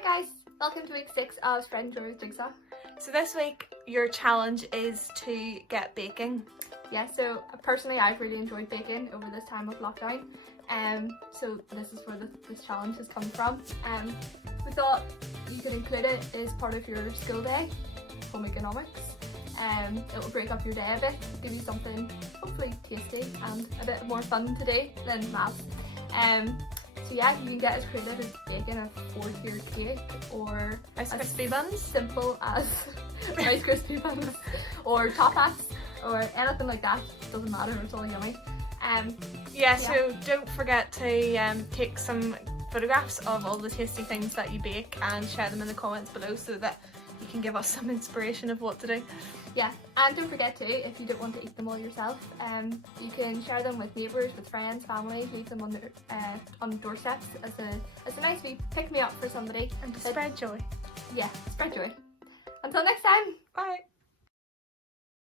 Hi guys, welcome to week 6 of Spreading Joy with Jigsaw. So this week your challenge is to get baking. Yeah, so personally I've really enjoyed baking over this time of lockdown. So this is where this challenge has come from. We thought you could include it as part of your school day, home economics. It will break up your day a bit, give you something hopefully tasty and a bit more fun to do than maths. So yeah, you can get as creative as baking a 4-tier cake or Rice Krispie buns. Simple as Rice Krispie buns or tapas or anything like that. Doesn't matter, it's all yummy. So don't forget to take some photographs of all the tasty things that you bake and share them in the comments below so that you can give us some inspiration of what to do. Yeah, and don't forget too, if you don't want to eat them all yourself, you can share them with neighbours, with friends, family, leave them on doorsteps as a nice wee pick me up for somebody. And to spread joy. Yeah, spread joy. Until next time. Bye.